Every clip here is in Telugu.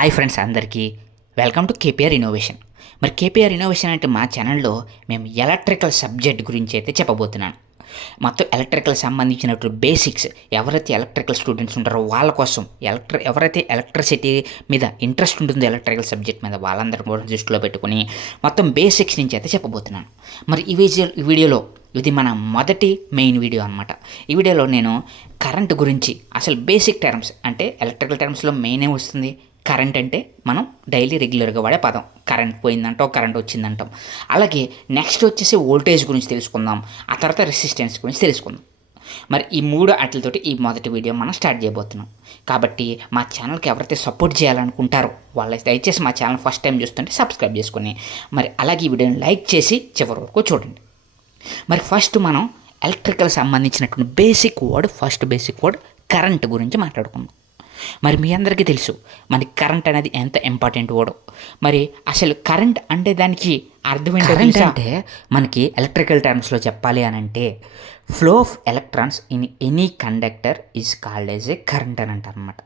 హాయ్ ఫ్రెండ్స్ అందరికీ వెల్కమ్ టు కేపీఆర్ ఇన్నోవేషన్. మరి కేపీఆర్ ఇన్నోవేషన్ అంటే మా ఛానల్లో మేము ఎలక్ట్రికల్ సబ్జెక్ట్ గురించి అయితే చెప్పబోతున్నాను. మొత్తం ఎలక్ట్రికల్ సంబంధించినటువంటి బేసిక్స్ ఎవరైతే ఎలక్ట్రికల్ స్టూడెంట్స్ ఉంటారో వాళ్ళ కోసం ఎవరైతే ఎలక్ట్రిసిటీ మీద ఇంట్రెస్ట్ ఉంటుందో ఎలక్ట్రికల్ సబ్జెక్ట్ మీద వాళ్ళందరూ కూడా దృష్టిలో పెట్టుకుని మొత్తం బేసిక్స్ నుంచి అయితే చెప్పబోతున్నాను. మరి ఈ వీడియోలో ఇది మన మొదటి మెయిన్ వీడియో అనమాట. ఈ వీడియోలో నేను కరెంట్ గురించి అసలు బేసిక్ టర్మ్స్ అంటే ఎలక్ట్రికల్ టర్మ్స్లో మెయిన్ ఏం వస్తుంది, కరెంట్ అంటే మనం డైలీ రెగ్యులర్గా వాడే పదం. కరెంట్ పోయిందంటాం, కరెంట్ వచ్చిందంటాం. అలాగే నెక్స్ట్ వచ్చేసి వోల్టేజ్ గురించి తెలుసుకుందాం, ఆ తర్వాత రెసిస్టెన్స్ గురించి తెలుసుకుందాం. మరి ఈ మూడు వాటితోటి ఈ మొదటి వీడియో మనం స్టార్ట్ చేయబోతున్నాం. కాబట్టి మా ఛానల్కి ఎవరైతే సపోర్ట్ చేయాలనుకుంటారో వాళ్ళైతే దయచేసి మా ఛానల్ ఫస్ట్ టైం చూస్తుంటే సబ్స్క్రైబ్ చేసుకుని మరి అలాగే ఈ వీడియోని లైక్ చేసి చివరి వరకు చూడండి. మరి ఫస్ట్ మనం ఎలక్ట్రికల్ సంబంధించినటువంటి ఫస్ట్ బేసిక్ వర్డ్ కరెంట్ గురించి మాట్లాడుకుందాం. మరి మీ అందరికీ తెలుసు మరి కరెంట్ అనేది ఎంత ఇంపార్టెంట్ వర్డ్. మరి అసలు కరెంట్ అంటే దానికి అర్థం ఏంటంటే మనకి ఎలక్ట్రికల్ టర్మ్స్లో చెప్పాలి అని అంటే flow of electrons in any conductor is called as a current అని అంటారు అనమాట.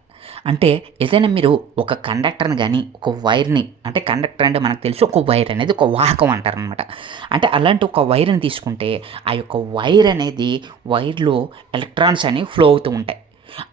అంటే ఏదైనా మీరు ఒక కండక్టర్ని కానీ ఒక వైర్ని, అంటే కండక్టర్ అంటే మనకు తెలుసు ఒక వైర్ అనేది ఒక వాహకం అంటారనమాట. అంటే అలాంటి ఒక వైర్ని తీసుకుంటే ఆ యొక్క వైర్లో ఎలక్ట్రాన్స్ అనేవి ఫ్లో అవుతూ ఉంటాయి.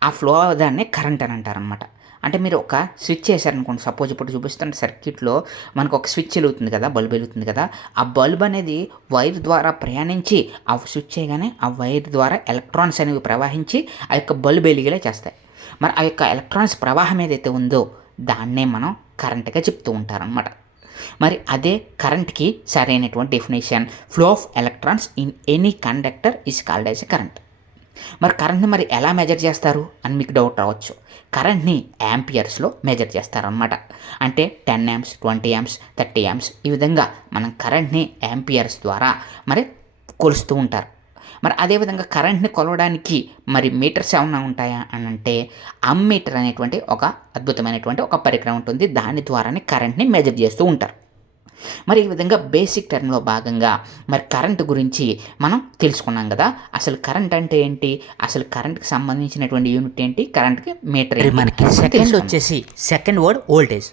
ఆ ఫ్లో దాన్ని కరెంట్ అని అంటారనమాట. అంటే మీరు ఒక స్విచ్ వేసారనుకోండి, సపోజ్ ఇప్పుడు చూపిస్తున్న సర్క్యూట్లో మనకు ఒక స్విచ్ వెలుగుతుంది కదా, బల్బ్ వెలుగుతుంది కదా, ఆ బల్బ్ అనేది వైర్ ద్వారా ప్రయాణించి ఆ స్విచ్ చేయగానే ఆ వైర్ ద్వారా ఎలక్ట్రాన్స్ అనేవి ప్రవహించి ఆ యొక్క బల్బ్ వెలిగేలా చేస్తాయి. మరి ఆ యొక్క ఎలక్ట్రాన్స్ ప్రవాహం ఏదైతే ఉందో దాన్నే మనం కరెంట్గా చెప్తూ ఉంటారనమాట. మరి అదే కరెంట్కి సరైనటువంటి definition flow of electrons in any conductor is called as a current. మరి కరెంట్ని మరి ఎలా మెజర్ చేస్తారు అని మీకు డౌట్ రావచ్చు. కరెంట్ని యాంపియర్స్లో మెజర్ చేస్తారనమాట. అంటే 10 amps, 20 amps, 30 amps ఈ విధంగా మనం కరెంట్ని యాంపియర్స్ ద్వారా మరి కొలుస్తూ ఉంటారు. మరి అదేవిధంగా కరెంట్ని కొలవడానికి మరి మీటర్స్ ఏమైనా ఉంటాయా అని అంటే అమ్మీటర్ అనేటువంటి ఒక అద్భుతమైనటువంటి ఒక పరికరం ఉంటుంది. దాని ద్వారానే కరెంట్ని మెజర్ చేస్తూ ఉంటారు. మరి ఈ విధంగా బేసిక్ టర్మ్లో భాగంగా మరి కరెంట్ గురించి మనం తెలుసుకున్నాం కదా. అసలు కరెంట్ అంటే ఏంటి, అసలు కరెంట్కి సంబంధించినటువంటి యూనిట్ ఏంటి, కరెంట్కి మీటర్ ఏంటి. మనకి సెకండ్ వర్డ్ వోల్టేజ్.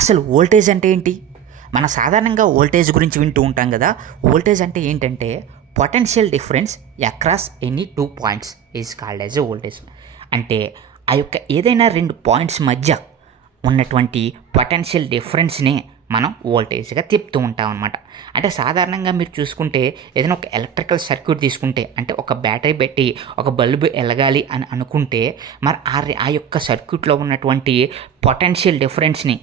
అసలు వోల్టేజ్ అంటే ఏంటి? మనం సాధారణంగా వోల్టేజ్ గురించి వింటూ ఉంటాం కదా. వోల్టేజ్ అంటే ఏంటంటే potential difference across any 2 points is called as a voltage. అంటే ఆ యొక్క ఏదైనా 2 points మధ్య ఉన్నటువంటి పొటెన్షియల్ డిఫరెన్స్ని మనం వోల్టేజ్గా చెప్తూ ఉంటాం అనమాట. అంటే సాధారణంగా మీరు చూసుకుంటే ఏదైనా ఒక ఎలక్ట్రికల్ సర్క్యూట్ తీసుకుంటే, అంటే ఒక బ్యాటరీ పెట్టి ఒక బల్బు వెలగాలి అని అనుకుంటే మరి ఆ యొక్క సర్క్యూట్లో ఉన్నటువంటి పొటెన్షియల్ డిఫరెన్స్ని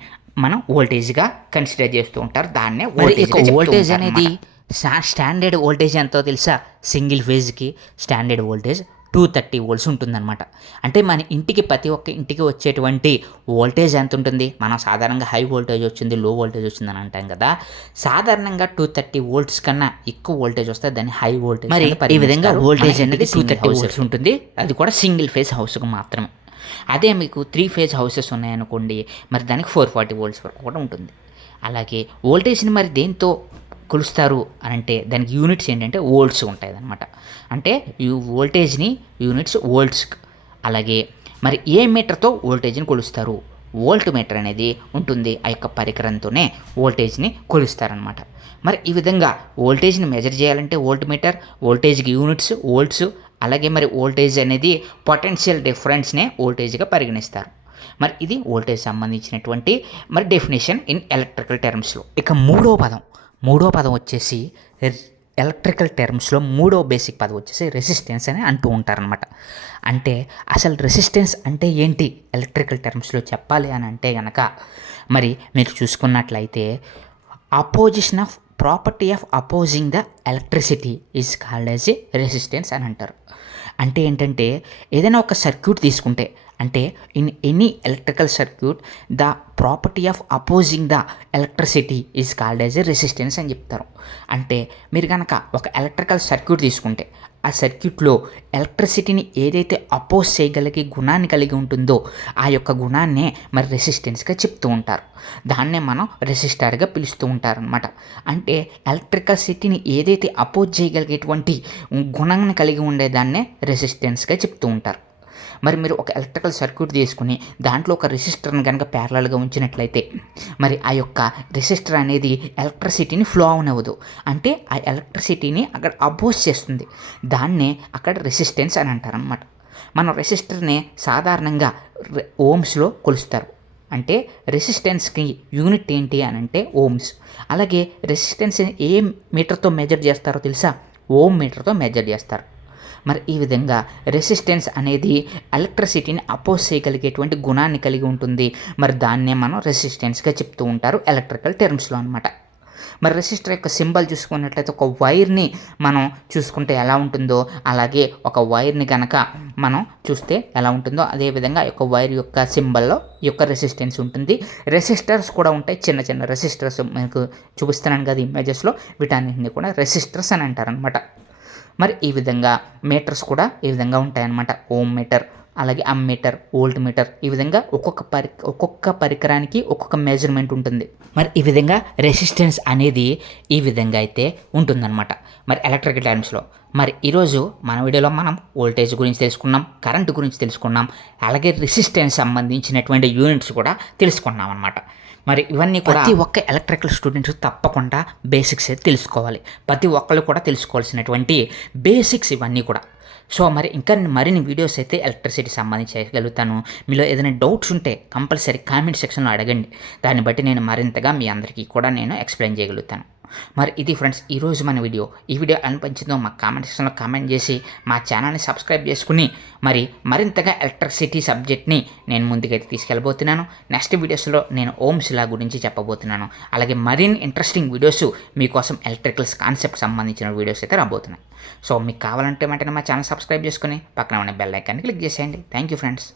మనం వోల్టేజ్గా కన్సిడర్ చేస్తూ ఉంటారు. దాన్నే వోల్టేజ్ అనేది స్టాండర్డ్ వోల్టేజ్ ఎంతో తెలుసా? సింగిల్ ఫేజ్కి స్టాండర్డ్ వోల్టేజ్ 230 volts ఉంటుందన్నమాట. అంటే మన ప్రతి ఒక్క ఇంటికి వచ్చేటువంటి వోల్టేజ్ ఎంత ఉంటుంది? మనం సాధారణంగా హై వోల్టేజ్ వచ్చింది, లో వోల్టేజ్ వచ్చిందని అంటాం కదా. సాధారణంగా 230 volts కన్నా ఎక్కువ వోల్టేజ్ వస్తే దాన్ని హై వోల్టేజ్. మరి ఈ విధంగా వోల్టేజ్ అనేది 230 volts ఉంటుంది. అది కూడా సింగిల్ ఫేజ్ హౌస్కి మాత్రమే. అదే మీకు 3 phase హౌసెస్ ఉన్నాయనుకోండి, మరి దానికి 440 volts వరకు కూడా ఉంటుంది. అలాగే వోల్టేజ్ని మరి దేంతో కొలుస్తారు అని అంటే దానికి యూనిట్స్ ఏంటంటే వోల్ట్స్ ఉంటాయి అన్నమాట. అంటే వోల్టేజ్ని యూనిట్స్ వోల్ట్స్. అలాగే మరి ఏ మీటర్తో వోల్టేజ్ని కొలుస్తారు? వోల్ట్ మీటర్ అనేది ఉంటుంది. ఆ యొక్క పరికరంతోనే వోల్టేజ్ని కొలుస్తారనమాట. మరి ఈ విధంగా వోల్టేజ్ని మెజర్ చేయాలంటే వోల్ట్ మీటర్, వోల్టేజ్కి యూనిట్స్ వోల్ట్స్. అలాగే మరి వోల్టేజ్ అనేది పొటెన్షియల్ డిఫరెన్స్నే వోల్టేజ్గా పరిగణిస్తారు. మరి ఇది వోల్టేజ్ సంబంధించినటువంటి మరి డెఫినేషన్ ఇన్ ఎలక్ట్రికల్ టర్మ్స్లో. ఇక మూడో పదం వచ్చేసి ఎలక్ట్రికల్ టర్మ్స్లో మూడో బేసిక్ పదం వచ్చేసి రెసిస్టెన్స్ అని అంటూ ఉంటారనమాట. అంటే అసలు రెసిస్టెన్స్ అంటే ఏంటి ఎలక్ట్రికల్ టర్మ్స్లో చెప్పాలి అని అంటే కనుక మరి మీరు చూసుకున్నట్లయితే opposition of property of opposing the electricity is called as a resistance అని అంటారు. అంటే ఏంటంటే ఏదైనా ఒక సర్క్యూట్ తీసుకుంటే, అంటే in any electrical circuit the property of opposing the electricity is called as a resistance అని చెప్తారు. అంటే మీరు కనుక ఒక ఎలక్ట్రికల్ సర్క్యూట్ తీసుకుంటే ఆ సర్క్యూట్లో ఎలక్ట్రిసిటీని ఏదైతే అపోజ్ చేయగలిగే గుణాన్ని కలిగి ఉంటుందో ఆ యొక్క గుణాన్నే మరి రెసిస్టెన్స్గా చెప్తూ ఉంటారు. దాన్నే మనం రెసిస్టర్గా పిలుస్తూ ఉంటారనమాట. అంటే ఎలక్ట్రికల్ సిటీని ఏదైతే అపోజ్ చేయగలిగేటువంటి గుణాన్ని కలిగి ఉండేదాన్నే రెసిస్టెన్స్గా చెప్తూ ఉంటారు. మరి మీరు ఒక ఎలక్ట్రికల్ సర్క్యూట్ తీసుకుని దాంట్లో ఒక రెసిస్టర్ని కనుక ప్యారలల్గా ఉంచినట్లయితే మరి ఆ యొక్క రెసిస్టర్ అనేది ఎలక్ట్రిసిటీని ఫ్లో అవనవ్వదు. అంటే ఆ ఎలక్ట్రిసిటీని అక్కడ అపోజ్ చేస్తుంది. దాన్నే అక్కడ రెసిస్టెన్స్ అని అంటారనమాట. మనం రెసిస్టర్ని సాధారణంగా ఓమ్స్లో కొలుస్తారు. అంటే రెసిస్టెన్స్కి యూనిట్ ఏంటి అని అంటే ఓమ్స్. అలాగే రెసిస్టెన్స్ ఏ మీటర్తో మెజర్ చేస్తారో తెలుసా? ఓమ్ మీటర్తో మెజర్ చేస్తారు. మరి ఈ విధంగా రెసిస్టెన్స్ అనేది ఎలక్ట్రిసిటీని అపోజ్ చేయగలిగేటువంటి గుణాన్ని కలిగి ఉంటుంది. మరి దాన్నే మనం రెసిస్టెన్స్గా చెప్తూ ఉంటారు ఎలక్ట్రికల్ టర్మ్స్లో అనమాట. మరి రెసిస్టర్ యొక్క సింబల్ చూసుకున్నట్లయితే ఒక వైర్ని మనం చూసుకుంటే ఎలా ఉంటుందో అలాగే ఒక వైర్ని కనుక మనం చూస్తే ఎలా ఉంటుందో అదేవిధంగా ఈ యొక్క వైర్ యొక్క సింబల్లో ఈ యొక్క రెసిస్టెన్స్ ఉంటుంది. రెసిస్టర్స్ కూడా ఉంటాయి, చిన్న చిన్న రెసిస్టర్స్ మీకు చూపిస్తున్నాను కదా ఇమేజెస్లో, వీటన్నిటిని కూడా రెసిస్టర్స్ అని అంటారనమాట. మరి ఈ విధంగా మీటర్స్ కూడా ఈ విధంగా ఉంటాయన్నమాట. ఓమ్ మీటర్, అలాగే అమ్మీటర్, వోల్ట్ మీటర్, ఈ విధంగా ఒక్కొక్క పరికరానికి ఒక్కొక్క మెజర్మెంట్ ఉంటుంది. మరి ఈ విధంగా రెసిస్టెన్స్ అనేది ఈ విధంగా అయితే ఉంటుందన్నమాట మరి ఎలక్ట్రికల్ టర్మ్స్లో. మరి ఈరోజు మన వీడియోలో మనం వోల్టేజ్ గురించి తెలుసుకున్నాం, కరెంటు గురించి తెలుసుకున్నాం, అలాగే రెసిస్టెన్స్ సంబంధించినటువంటి యూనిట్స్ కూడా తెలుసుకున్నాం అన్నమాట. మరి ఇవన్నీ కూడా ప్రతి ఒక్క ఎలక్ట్రికల్ స్టూడెంట్స్ తప్పకుండా బేసిక్స్ అయితే తెలుసుకోవాలి. ప్రతి ఒక్కళ్ళు కూడా తెలుసుకోవాల్సినటువంటి బేసిక్స్ ఇవన్నీ కూడా. సో మరి ఇంకా మరిన్ని వీడియోస్ అయితే ఎలక్ట్రిసిటీ సంబంధించి చేయగలుగుతాను. మీలో ఏదైనా డౌట్స్ ఉంటే కంపల్సరీ కామెంట్ సెక్షన్లో అడగండి. దాన్ని బట్టి నేను మరింతగా మీ అందరికీ కూడా నేను ఎక్స్ప్లెయిన్ చేయగలుగుతాను. మరి ఇది ఫ్రెండ్స్ ఈరోజు మన వీడియో. ఈ వీడియో అనిపించిందో మా కామెంట్ సెక్షన్లో కామెంట్ చేసి మా ఛానల్ని సబ్స్క్రైబ్ చేసుకుని మరి మరింతగా ఎలక్ట్రిసిటీ సబ్జెక్ట్ని నేను ముందుకైతే తీసుకెళ్ళబోతున్నాను. నెక్స్ట్ వీడియోస్లో నేను ఓమ్స్ లా గురించి చెప్పబోతున్నాను. అలాగే మరిన్ని ఇంట్రెస్టింగ్ వీడియోస్ మీకోసం ఎలక్ట్రికల్స్ కాన్సెప్ట్ సంబంధించిన వీడియోస్ అయితే రాబోతున్నాయి. సో మీకు కావాలంటే వెంటనే మా ఛానల్ సబ్స్క్రైబ్ చేసుకుని పక్కన ఉన్న బెల్ ఐకాన్ని క్లిక్ చేసేయండి. Thank you friends.